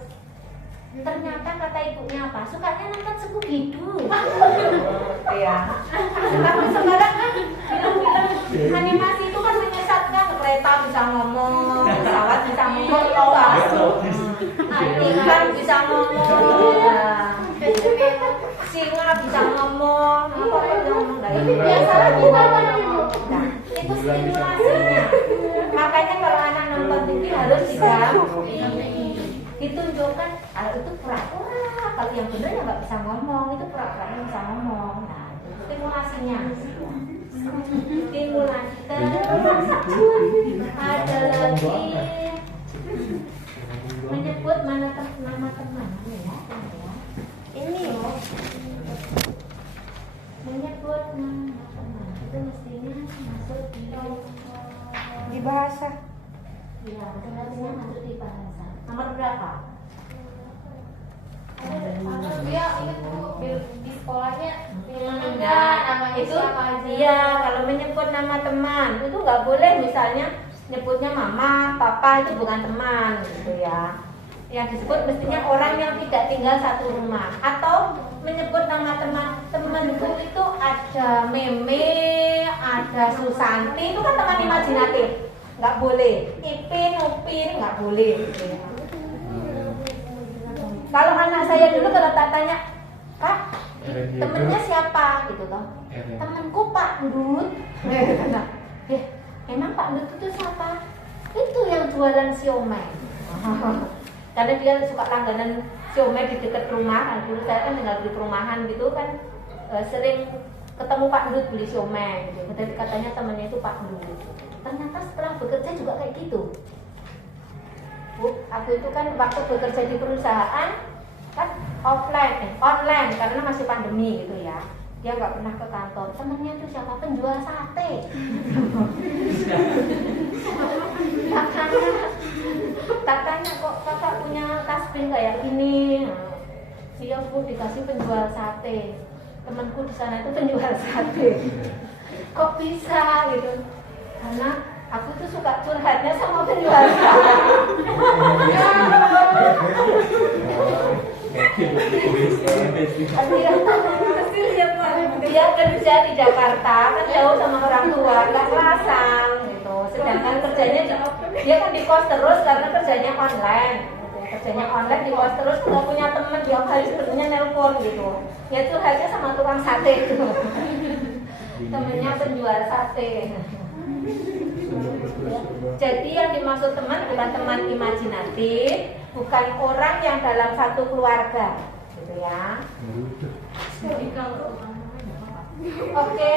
ternyata kata ibunya apa? Sukanya nonton Scooby-Doo. Ya. Tapi sekarang kan film-film animasi itu kan menyesatkan, kereta bisa ngomong, pesawat bisa ngomong, ikan bisa ngomong, singa bisa ngomong, apa bisa ngomong. Nah, itu biasa kita kan ibu. Nah, itu stimulasinya. Makanya kalau anak nonton TV harus ditunjukkan. Kalau itu pura-pura, kalau yang benar ya nggak bisa ngomong, itu pura-pura yang bisa ngomong. Nah, itu stimulasinya. Stimulasi terus ada lagi menyebut nama teman ya. Ini loh. Menyebut nama teman itu mestinya masuk di bahasa. Iya, harusnya masuk di bahasa. Nomor berapa? Dia ingat bu di sekolahnya Enggak, namanya itu siapa aja. iya kalau menyebut nama teman itu nggak boleh, misalnya nyebutnya mama, papa itu bukan teman gitu ya. Yang disebut mestinya orang yang tidak tinggal satu rumah, atau menyebut nama temanku itu ada Meme, ada Susanti, itu kan teman imajinatif, nggak boleh. Ipin, Upin nggak boleh. Gitu ya. Kalau anak saya dulu kalau tak tanya, Kak, temennya siapa gitu loh? Temanku Pak Dut. Emang Pak Dut itu siapa? Itu yang jualan siomay. Karena dia suka langganan siomay di dekat rumah. Kan dulu saya kan tinggal di perumahan gitu kan, sering ketemu Pak Dut beli siomay gitu. Jadi katanya temannya itu Pak Dut. Ternyata setelah bekerja juga kayak gitu. Bu, aku itu kan waktu bekerja di perusahaan kan online karena masih pandemi gitu ya. Dia nggak pernah ke kantor. Temennya tuh siapa? Penjual sate. tak tanya kok kakak punya tasbih kayak gini. Iya bu, dikasih penjual sate. Temanku di sana itu penjual sate. Kok bisa gitu? Karena aku tuh suka curhatnya sama penjual sate. Dia kerja di Jakarta kan jauh sama orang tua, nggak kerasan gitu. Sedangkan kerjanya dia kan di kos terus karena kerjanya online. Kerjanya online di kos terus, nggak punya teman, tiap hari sebenarnya nelpon gitu. Ya curhatnya sama tukang sate itu. Temennya penjual sate. Jadi yang dimaksud teman bukan teman imajinatif, bukan orang yang dalam satu keluarga, gitu ya. Oke,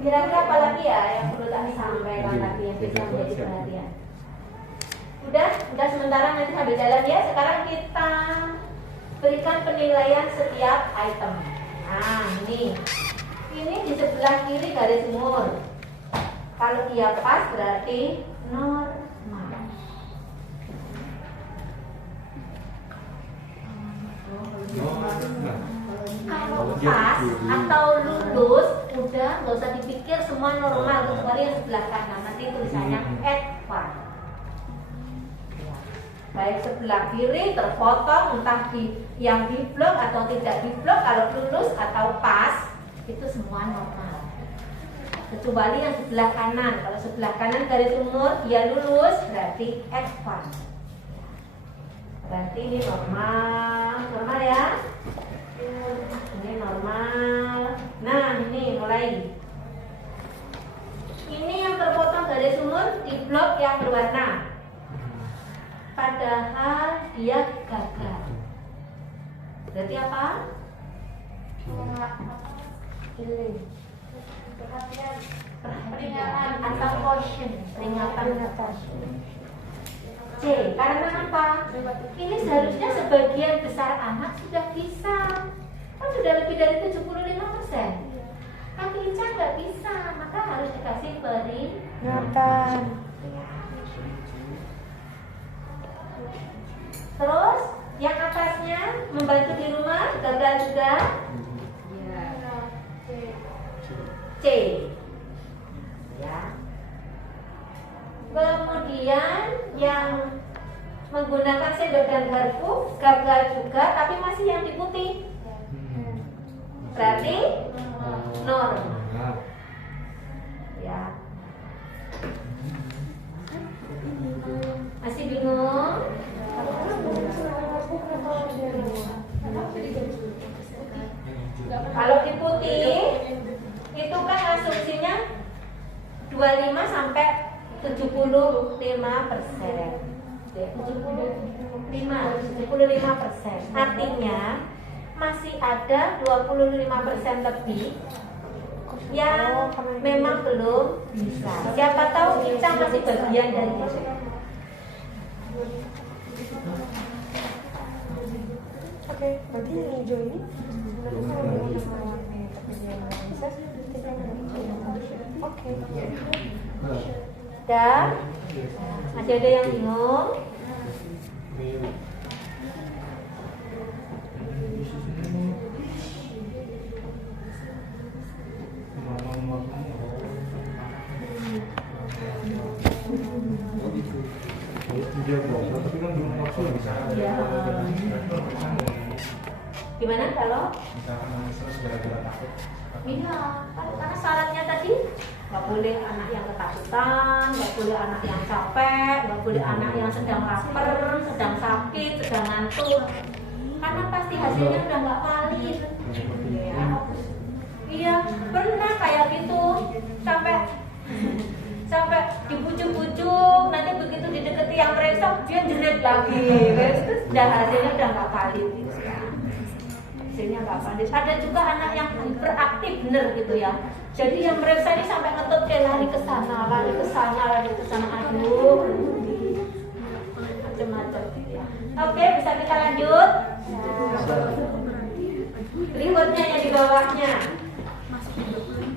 kira-kira apa lagi ya yang perlu tak sampaikan lagi yang bisa menjadi perhatian? Udah sementara nanti sambil jalan ya. Sekarang kita berikan penilaian setiap item. Nah ini di sebelah kiri garis umur. Kalau dia pas berarti normal. Kalau pas atau lulus, udah nggak usah dipikir, semua normal kecuali yang sebelah kanan. Nanti tulisannya advance. Baik sebelah kiri terpotong, entah yang di blok atau tidak di blok. Kalau lulus atau pas itu semua normal. Kecuali yang sebelah kanan. Kalau sebelah kanan garis umur dia lulus berarti advance. Berarti ini normal ya. Ini normal. Nah ini mulai. Ini yang terpotong garis umur di blok yang berwarna. Padahal dia gagal. Berarti apa? Peringatan atau caution. Peringatan. C, karena apa? Ini seharusnya sebagian besar anak sudah bisa. Kan sudah lebih dari 75%. Tapi Ica nggak bisa, maka harus dikasih peringatan. Terus yang atasnya membantu di rumah gagal juga. C. Ya. Kemudian yang menggunakan sendok dan garpu gagal juga, tapi masih yang di putih. Berarti normal. Ya. Masih bingung? Kalau di putih itu kan asumsinya 25 sampai 75%. 75%. Artinya masih ada 25% lebih yang memang belum bisa. Siapa tahu kita masih bagian dari itu. Oke, berarti yang hijau ini sebenarnya kalau mau nama warnanya tapi dia nggak bisa, kita nggak bisa. Oke. Dan masih ada yang bingung? Dia bohong, tapi kan belum vaksin bisa. Iya. Gimana kalau? Misalkan stres gara-gara takut. Iya, kan karena syaratnya tadi nggak boleh anak yang ketakutan, nggak boleh anak yang capek, nggak boleh anak yang sedang lapar, sedang sakit, sedang ngantuk. Karena pasti hasilnya udah nggak valid. Iya, pernah kayak gitu sampai dibujuk-bujuk, nanti begitu dideketi yang periksa dia jerit lagi, terus dan hasilnya udah nggak valid gitu ya. Hasilnya nggak valid. Ada juga anak yang hiperaktif bener gitu ya. Jadi yang periksa ini sampai ngetut kayak lari ke sana, aduh, macam-macam gitu ya. Oke, bisa kita lanjut. Berikutnya yang di bawahnya.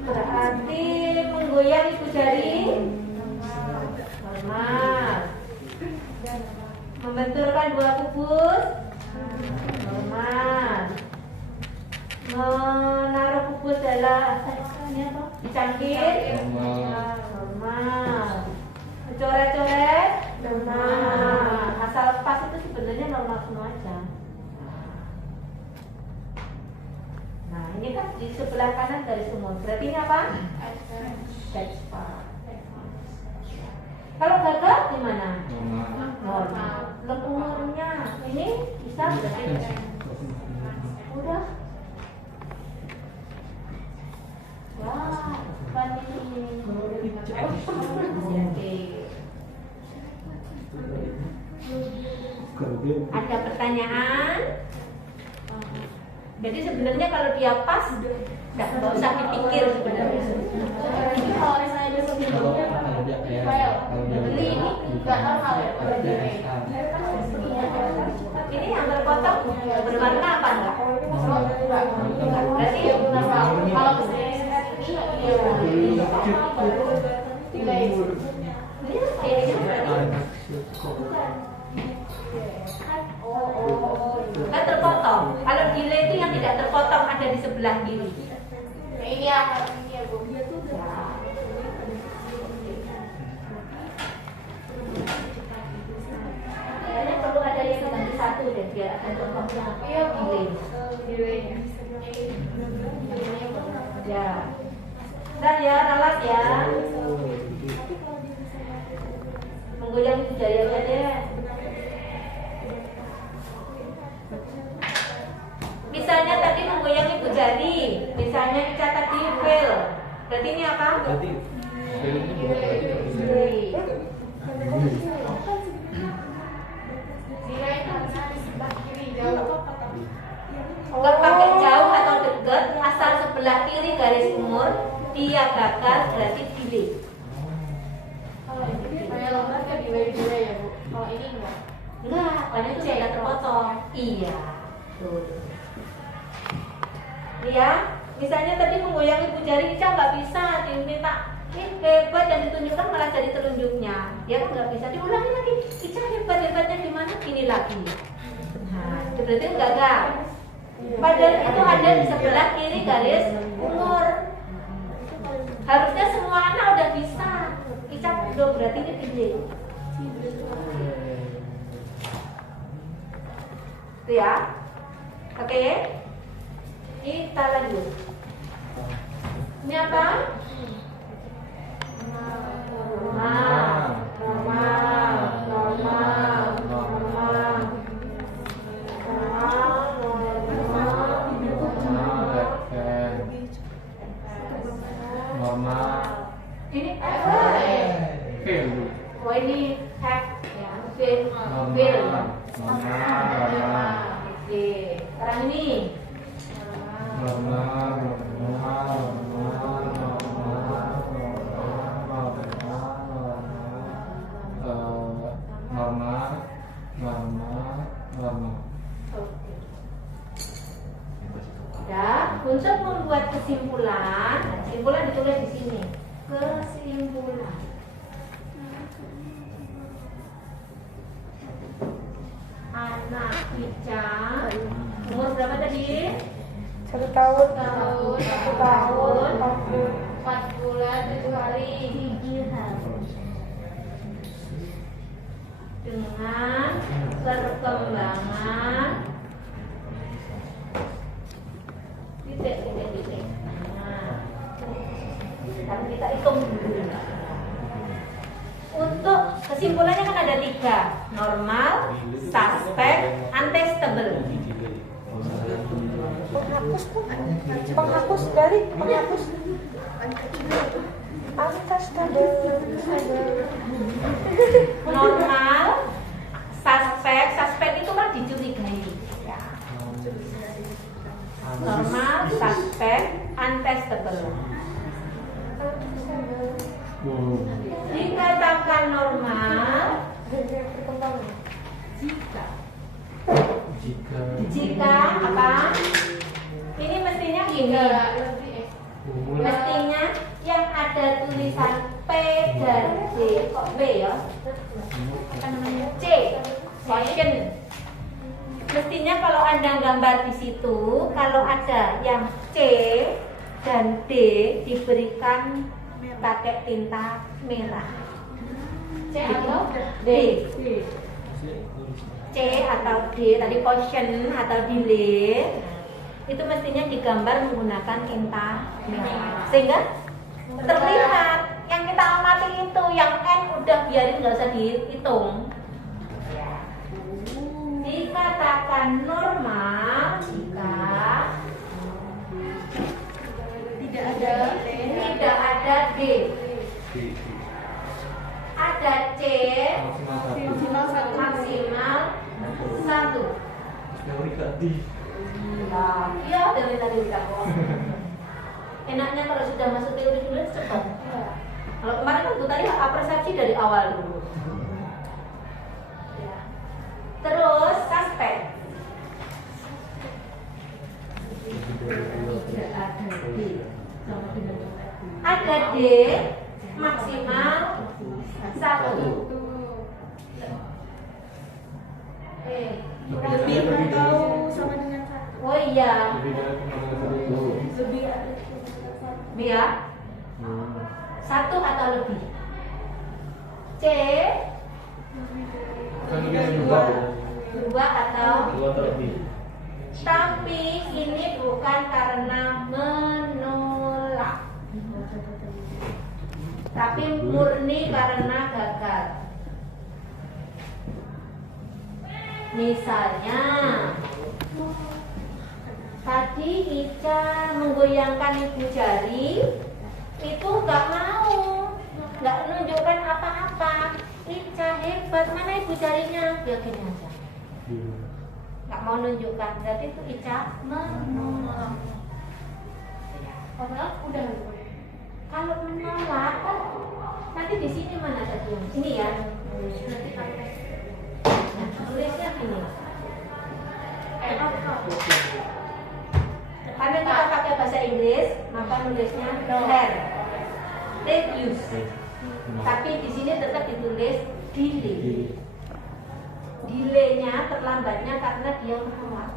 Berarti menggoyang ibu jari normal. Membenturkan dua kubus normal. Menaruh kubus dalam dicangkir normal. Coret-coret normal. Asal pas itu sebenarnya normal semua aja. Nah, ini kan di sebelah kanan garis umur. Berarti ini apa? That's part. Kalau gagal gimana? Normal. Umurnya ini bisa berarti udah. Wah, bukan ini. Oke. Ada pertanyaan? Jadi sebenarnya kalau dia pas, nggak usah dipikir sebenarnya. Ini kalau misalnya besok hidupnya file, beli ini nggak normal ya? Ini yang terpotong berwarna apa enggak? Berarti normal. Kalau misalnya ini delay. ini kayaknya kan terpotong. Kalau delay itu yang tidak terpotong ada di sebelah kiri. Nah, ini ya Bu. Kayaknya perlu ada yang diganti satu deh biar ada contohnya. Iya Bu. Delay. Delaynya. Ya. Dan ya, ralat ya. Menggoyang itu jari aja deh. Misalnya tadi menggoyang ibu jari, misalnya dicatat di fil. Berarti ini apa? Berarti filmnya bukan berarti Delay. Delay karena di sebelah kiri jauh. Nggak pakai jauh atau dekat, asal sebelah kiri garis umur dia gagal berarti delay. Kalau ini kayak lomba delay ya Bu. Kalau ini enggak. Enggak, karena itu sudah terpotong. Iya, betul. Ya, misalnya tadi menggoyang ibu jari Ica nggak bisa diminta hebat dan ditunjukkan malah jadi telunjuknya. Ya kan nggak bisa, diulangi lagi. Ica hebatnya di mana? Ini lagi. Nah, itu berarti gagal. Padahal itu ada di sebelah kiri garis umur. Harusnya semua anak udah bisa. Ica belum, berarti ini delay. Itu ya. Oke. Kita lanjut. Ini apa? Ini Fail. oh ini hack ya, fail. Oke, sekarang ini Normal. kesimpulan. Kesimpulan ditulis di sini. Kesimpulan. Anak Ica umur berapa tadi? 1 tahun. 1 tahun, 4 bulan 7 hari. Dengan perkembangan titik. Nah, sekarang kita hitung dulu. Untuk kesimpulannya kan ada 3, normal, suspek, untestable. Penghapus dari penghapus. Untestable. Normal, suspek itu kan dicurigai. Ya. Normal, suspek, untestable. Dikatakan normal jika apa? Ini mestinya gini. Mestinya yang ada tulisan P dan C, kok B ya? C, question. Mestinya kalau Anda gambar di situ, kalau ada yang C dan D diberikan pakai tinta merah. C atau D. C atau D tadi caution atau delay itu mestinya digambar menggunakan tinta merah sehingga terlihat yang kita amati itu yang N udah biarin nggak usah dihitung. Dikatakan normal jika tidak ada D, ada C maksimal 1. Iya, dari tadi kamu. Enaknya kalau sudah masuk teori dulu cepat. Kalau kemarin kan itu tadi persepsi dari awal dulu. Ya. Terus suspek. Ada D maksimal 1. Lebih atau sama dengan 1? Oh iya. Lebih ya. 1 atau lebih. C 2 atau tapi ini bukan karena menolak, tapi murni karena gagal. Misalnya tadi Ica menggoyangkan ibu jari itu nggak mau, nggak menunjukkan apa-apa. Ica hebat, mana ibu jarinya? Ya gini aja, nggak mau nunjukkan. Berarti itu Ica menolak. Padahal udah. Kalau menolak kan nanti di sini mana tadi? Ini ya. Nah, tulisnya ini. Karena kita pakai bahasa Inggris, maka nulisnya hair, reduce. Tapi di sini tetap ditulis delay. Delaynya terlambatnya karena dia menolak.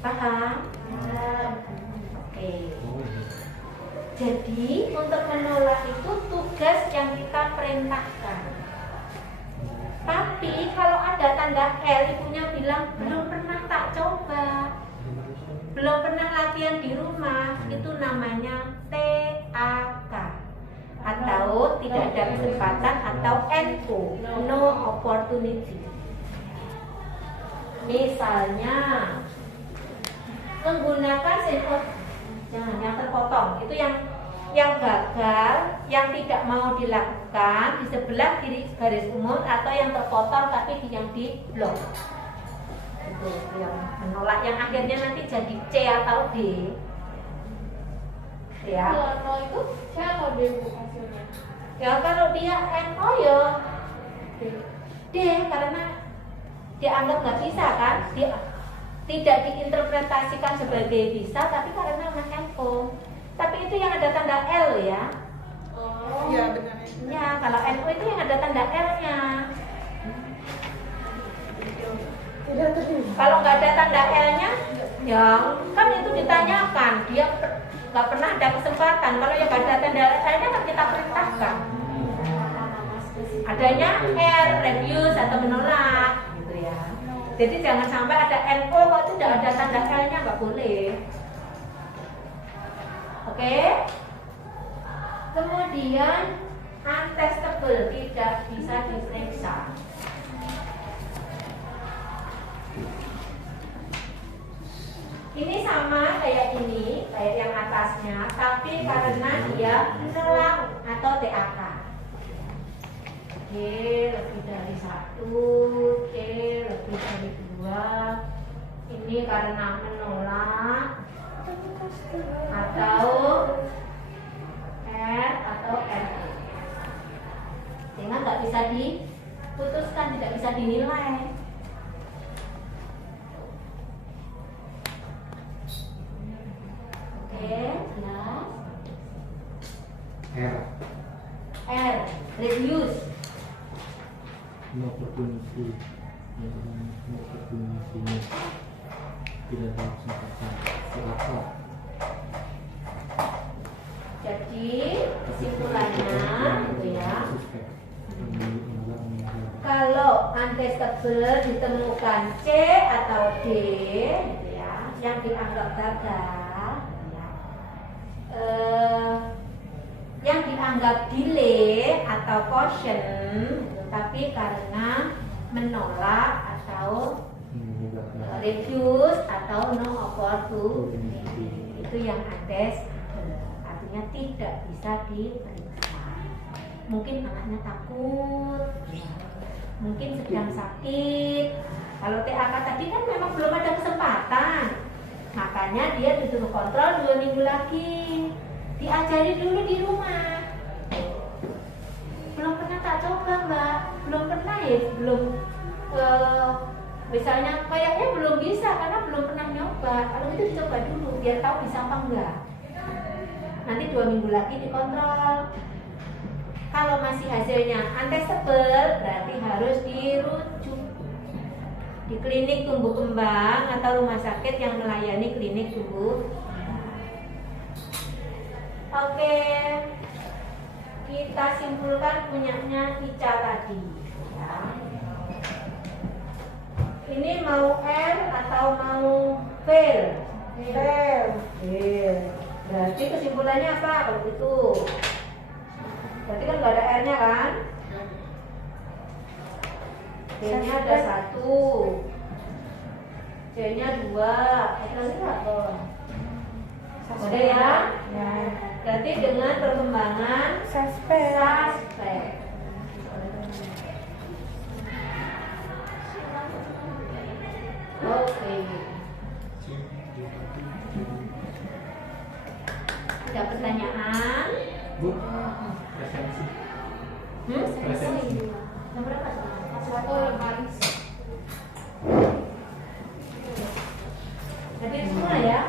Paham? Oke. Jadi untuk menolak itu tugas yang kita perintahkan. Tapi kalau ada tanda L, ibunya bilang belum pernah tak coba, belum pernah latihan di rumah, itu namanya TAK atau tidak ada kesempatan atau NO, no opportunity. Misalnya menggunakan sensor, jangan yang terpotong, itu yang gagal, yang tidak mau dilakukan di sebelah kiri garis umur atau yang terpotong tapi yang di blok. Itu yang menolak, yang akhirnya nanti jadi C atau D. Ya. Kalau nol itu C atau D bu hasilnya? Ya kalau dia NO ya D karena dia anggap nggak bisa kan, D tidak diinterpretasikan sebagai bisa, tapi karena NO. Tapi itu yang ada tanda L ya. Iya benar. Ya, kalau NO itu yang ada tanda L-nya. Tidak terima. Kalau nggak ada tanda L-nya, ya kan itu ditanyakan. Dia nggak pernah ada kesempatan. Kalau yang nggak ada tanda L-nya kan kita perintahkan. Adanya R, refuse atau menolak, gitu ya. Jadi jangan sampai ada NO kok tidak ada tanda L-nya, nggak boleh. Oke. Kemudian untestable, tidak bisa diperiksa. Ini sama kayak ini, kayak yang atasnya, tapi karena dia menolak atau TAK. Oke, lebih dari 1, oke, lebih dari 2. Ini karena menolak atau R atau NO. Sehingga nggak bisa diputuskan, tidak bisa dinilai. Oke, jelas. R, refuse. No opportunity. No opportunity. Tidak ada kesempatan. Silakan. Jadi kesimpulannya gitu ya. Kalau untestable ditemukan C atau D gitu ya, yang dianggap gagal ya. Yang dianggap delay atau caution gitu, tapi karena menolak atau refuse atau no opportunity, itu yang untestable, artinya tidak bisa diperiksa. Mungkin anaknya takut, mungkin sedang sakit. Kalau TAK tadi kan memang belum ada kesempatan, makanya dia disuruh kontrol 2 minggu lagi. Diajari dulu di rumah. Belum pernah tak coba mbak, belum pernah ya, belum misalnya kayaknya belum bisa karena belum pernah nyoba. Kalau itu dicoba dulu biar tahu bisa apa enggak. Nanti 2 minggu lagi dikontrol. Kalau masih hasilnya untestable, berarti harus dirujuk di klinik tumbuh kembang atau rumah sakit yang melayani klinik tumbuh. Oke, kita simpulkan punyanya Ica tadi ya. Ini mau R atau mau fail? Fail. Fail. Berarti kesimpulannya apa kalau itu? Berarti kan nggak ada R-nya kan? D-nya ada 1, C-nya 2, lagi apa? Ada ya? Ya. Berarti dengan perkembangan Suspek. suspek. Oke. Ada pertanyaan? Bu, presensi. Presensi. Yang berapa? Satu lemari. Jadi semua ya?